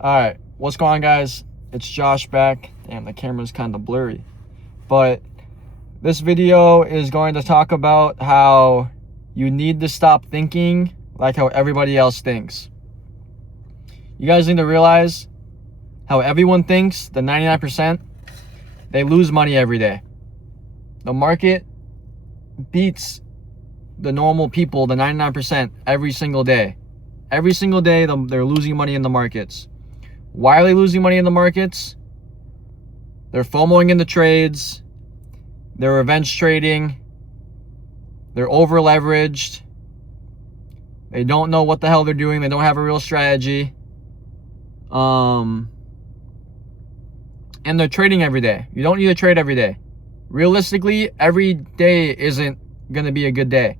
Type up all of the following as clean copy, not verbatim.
Alright, what's going on, guys? It's Josh back. Damn, the camera's kind of blurry. But this video is going to talk about how you need to stop thinking like how everybody else thinks. You guys need to realize how everyone thinks, the 99%, they lose money every day. The market beats the normal people, the 99%, every single day. Every single day, they're losing money in the markets. Why are they losing money in the markets? They're FOMOing in the trades. They're revenge trading. They're over leveraged. They don't know what the hell they're doing. They don't have a real strategy. And they're trading every day. You don't need to trade every day. Realistically, every day isn't gonna be a good day.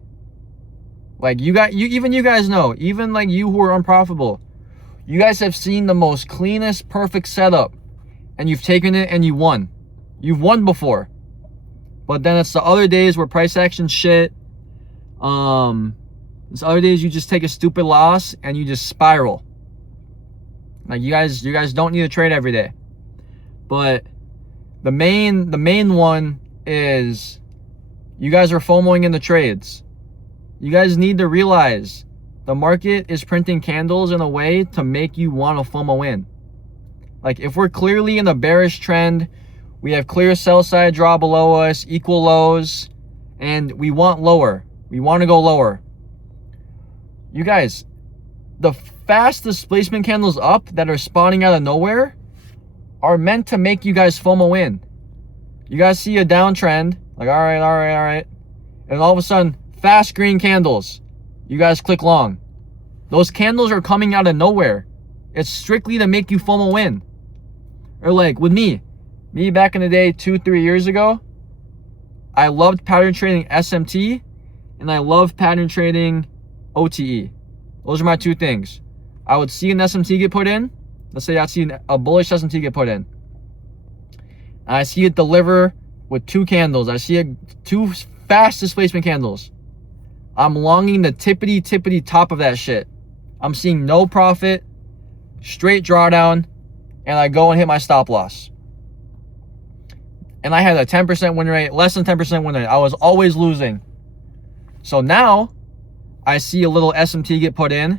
Like you guys know, even like you who are unprofitable, you guys have seen the most cleanest, perfect setup, and you've taken it and you won. You've won before. But then it's the other days where price action shit. It's other days you just take a stupid loss and you just spiral. Like you guys don't need to trade every day. But the main one is you guys are FOMOing in the trades. You guys need to realize the market is printing candles in a way to make you want to FOMO in. Like if we're clearly in a bearish trend, we have clear sell side draw below us, equal lows, and we want lower. We want to go lower. You guys, the fast displacement candles up that are spawning out of nowhere are meant to make you guys FOMO in. You guys see a downtrend, like all right, and all of a sudden, fast green candles. You guys click long. Those candles are coming out of nowhere. It's strictly to make you FOMO in. Or like with me back in the day, 2-3 years ago, I loved pattern trading SMT and I loved pattern trading OTE. Those are my two things. I would see an SMT get put in. Let's say I'd see a bullish SMT get put in. And I see it deliver with two candles. I see two fast displacement candles. I'm longing the tippity top of that shit. I'm seeing no profit, straight drawdown, and I go and hit my stop loss. And I had a 10% win rate, less than 10% win rate. I was always losing. So now, I see a little SMT get put in.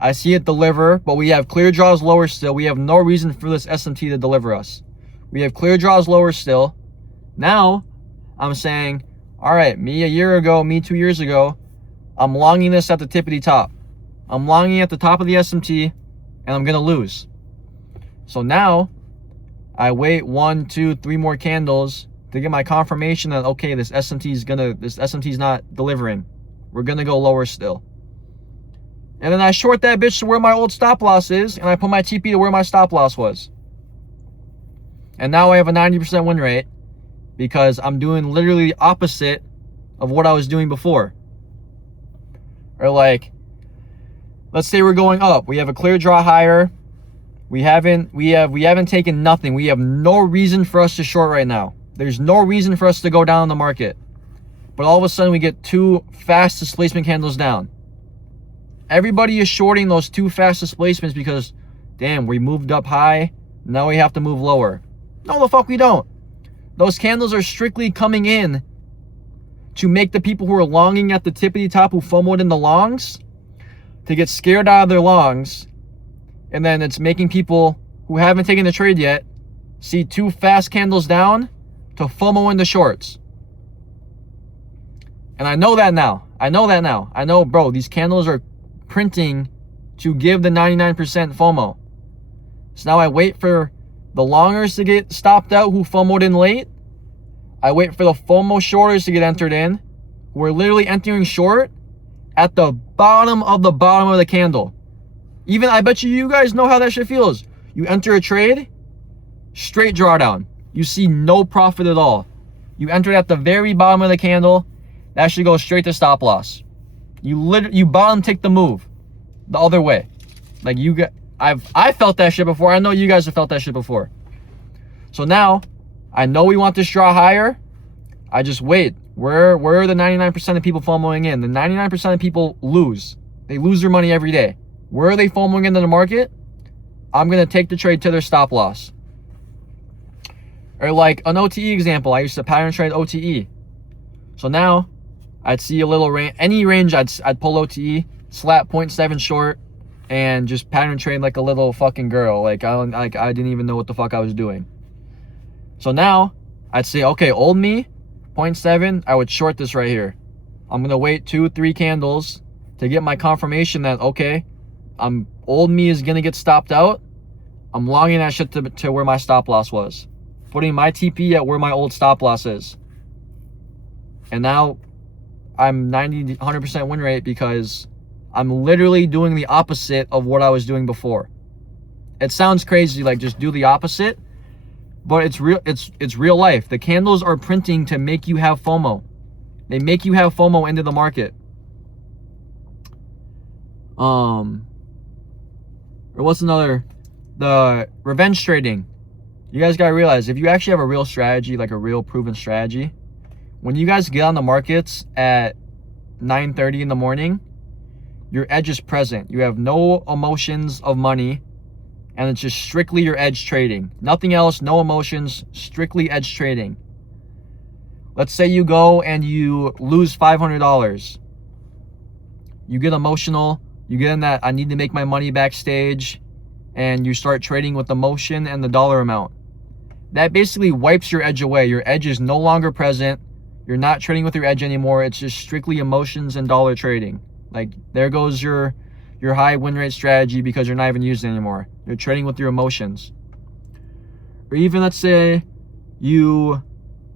I see it deliver, but we have clear draws lower still. We have no reason for this SMT to deliver us. We have clear draws lower still. Now, I'm saying, all right, me a year ago, me 2 years ago, I'm longing this at the tippity top. I'm longing at the top of the SMT, and I'm gonna lose. So now, I wait 1, 2, 3 more candles to get my confirmation that okay, this SMT is not delivering. We're gonna go lower still. And then I short that bitch to where my old stop loss is, and I put my TP to where my stop loss was. And now I have a 90% win rate because I'm doing literally the opposite of what I was doing before. Or like, let's say we're going up. We have a clear draw higher. We haven't taken nothing. We have no reason for us to short right now. There's no reason for us to go down in the market. But all of a sudden we get two fast displacement candles down. Everybody is shorting those two fast displacements because, damn, we moved up high. Now we have to move lower. No, the fuck we don't. Those candles are strictly coming in to make the people who are longing at the tippity top who FOMO'd in the longs to get scared out of their longs. And then it's making people who haven't taken the trade yet see two fast candles down to FOMO in the shorts. And I know that now. I know, bro, these candles are printing to give the 99% FOMO. So now I wait for the longers to get stopped out who FOMO'd in late. I wait for the FOMO shorters to get entered in. We're literally entering short at the bottom of the candle. Even, I bet you guys know how that shit feels. You enter a trade, straight drawdown. You see no profit at all. You enter it at the very bottom of the candle. That should go straight to stop loss. You bottom tick the move the other way. Like I felt that shit before. I know you guys have felt that shit before. So now I know we want this draw higher. I just wait. Where are the 99% of people FOMOing in? The 99% of people lose. They lose their money every day. Where are they FOMOing into the market? I'm going to take the trade to their stop loss. Or like an OTE example, I used to pattern trade OTE. So now I'd see a little range, any range I'd pull OTE, slap 0.7 short, and just pattern trade like a little fucking girl. Like I didn't even know what the fuck I was doing. So now I'd say, okay, old me, 0.7, I would short this right here. I'm gonna wait 2-3 candles to get my confirmation that, okay, old me is gonna get stopped out. I'm longing that shit to where my stop loss was, putting my TP at where my old stop loss is. And now I'm 100% win rate because I'm literally doing the opposite of what I was doing before. It sounds crazy, like just do the opposite, but it's real. It's real life. The candles are printing to make you have FOMO. They make you have FOMO into the market. Or what's another? The revenge trading. You guys gotta realize, if you actually have a real strategy, like a real proven strategy, when you guys get on the markets at 9:30 in the morning, your edge is present. You have no emotions of money, and it's just strictly your edge trading. Nothing else, no emotions, strictly edge trading. Let's say you go and you lose $500. You get emotional, you get in that I need to make my money back stage, and you start trading with emotion and the dollar amount. That basically wipes your edge away. Your edge is no longer present. You're not trading with your edge anymore. It's just strictly emotions and dollar trading. Like, there goes your high win rate strategy because you're not even using it anymore. You're trading with your emotions. Or even, let's say you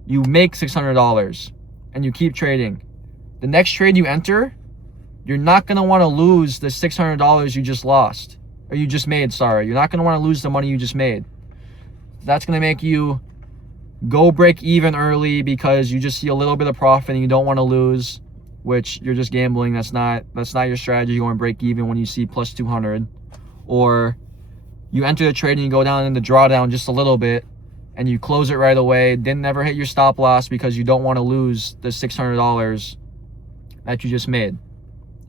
make $600 and you keep trading. The next trade you enter, you're not going to want to lose the $600 you just lost. Or you just made, sorry. You're not going to want to lose the money you just made. That's going to make you go break even early because you just see a little bit of profit and you don't want to lose, which you're just gambling. That's not your strategy. You want to break even when you see plus 200. Or you enter the trade and you go down in the drawdown just a little bit and you close it right away. Didn't ever hit your stop loss because you don't want to lose the $600 that you just made.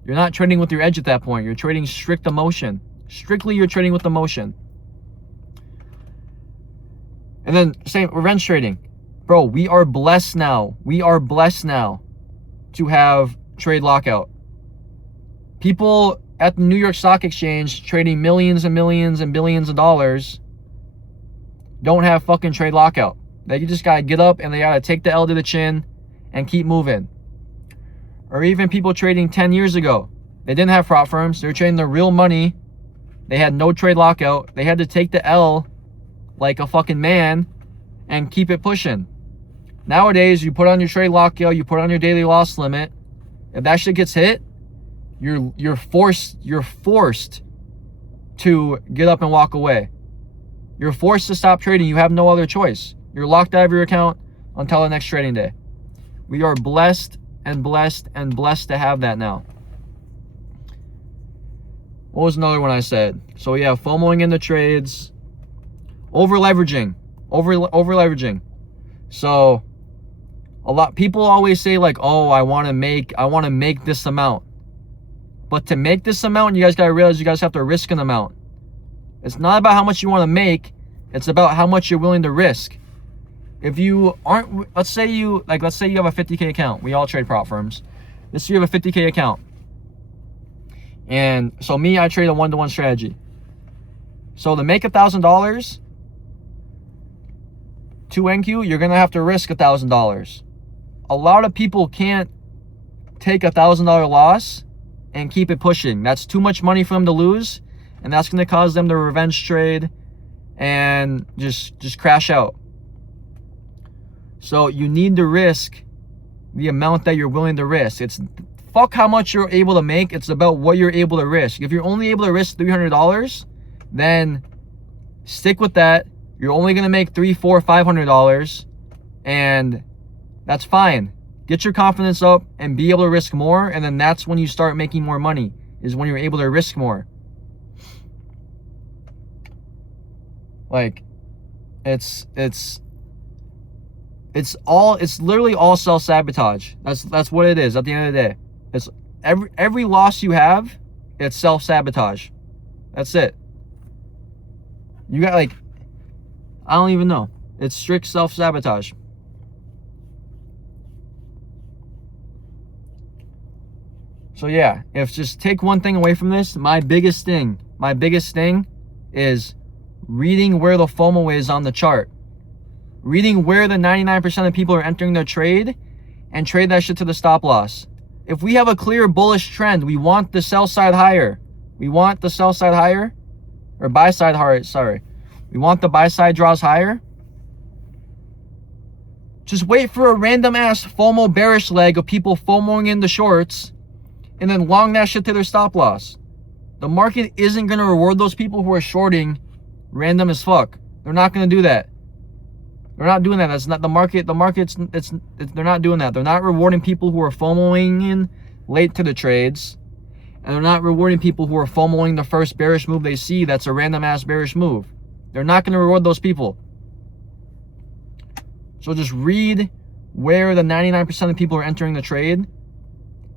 You're not trading with your edge at that point. You're trading strict emotion. Strictly, you're trading with emotion. And then same revenge trading. Bro, we are blessed now. We are blessed now to have trade lockout. People at the New York Stock Exchange trading millions and millions and billions of dollars don't have fucking trade lockout. They just gotta get up and they gotta take the L to the chin and keep moving. Or even people trading 10 years ago. They didn't have prop firms. They were trading their real money. They had no trade lockout. They had to take the L like a fucking man and keep it pushing. Nowadays, you put on your trade lockout, you put on your daily loss limit. If that shit gets hit, you're forced to get up and walk away. You're forced to stop trading. You have no other choice. You're locked out of your account until the next trading day. We are blessed and blessed and blessed to have that now. What was another one I said? So yeah, FOMOing in the trades, over leveraging. So a lot people always say like, oh, I want to make this amount. But to make this amount, you guys gotta realize you guys have to risk an amount. It's not about how much you want to make, it's about how much you're willing to risk. If you aren't, let's say you have a 50K account. We all trade prop firms. Let's say you have a 50K account. And so me, I trade a 1-to-1 strategy. So to make $1,000 to NQ, you're gonna have to risk $1,000. A lot of people can't take $1,000 loss and keep it pushing. That's too much money for them to lose, and that's gonna cause them to revenge trade and just crash out. So you need to risk the amount that you're willing to risk. It's fuck how much you're able to make. It's about what you're able to risk. If you're only able to risk $300, then stick with that. You're only going to make $300, $400, $500, and that's fine. Get your confidence up and be able to risk more, and then that's when you start making more money, is when you're able to risk more. Like, it's literally all self-sabotage. That's what it is at the end of the day. It's every loss you have, it's self-sabotage. That's it. You got like, I don't even know. It's strict self-sabotage. So yeah, if just take one thing away from this, my biggest thing is reading where the FOMO is on the chart. Reading where the 99% of people are entering their trade and trade that shit to the stop loss. If we have a clear bullish trend, we want the sell side higher. We want the sell side higher, or buy side higher, sorry. We want the buy side draws higher. Just wait for a random ass FOMO bearish leg of people FOMOing in the shorts and then long that shit to their stop loss. The market isn't going to reward those people who are shorting random as fuck. They're not going to do that. They're not doing that. That's not the market. The market's they're not doing that. They're not rewarding people who are FOMOing in late to the trades. And they're not rewarding people who are FOMOing the first bearish move they see that's a random ass bearish move. They're not going to reward those people. So just read where the 99% of people are entering the trade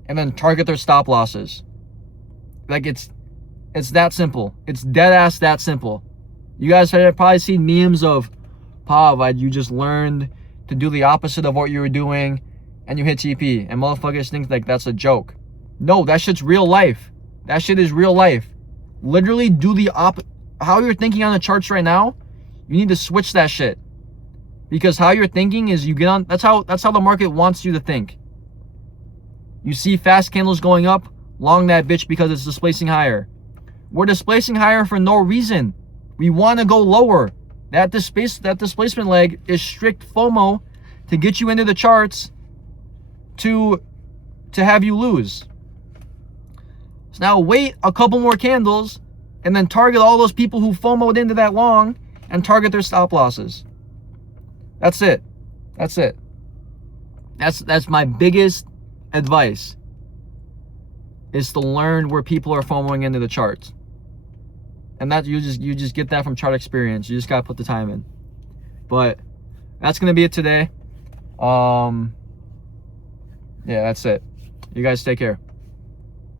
and then target their stop losses. Like it's that simple. It's dead ass that simple. You guys have probably seen memes of, Pav, you just learned to do the opposite of what you were doing and you hit TP. And motherfuckers think like that's a joke. No, that shit's real life. That shit is real life. Literally do the how you're thinking on the charts right now, you need to switch that shit. Because how you're thinking is you get on, that's how the market wants you to think. You see fast candles going up, long that bitch because it's displacing higher. We're displacing higher for no reason. We want to go lower. That displacement leg is strict FOMO to get you into the charts to have you lose. So now wait a couple more candles and then target all those people who FOMO'd into that long and target their stop losses. That's it. That's it. That's my biggest advice, is to learn where people are FOMOing into the charts. And that you just get that from chart experience. You just gotta put the time in. But that's gonna be it today. Yeah, that's it. You guys take care.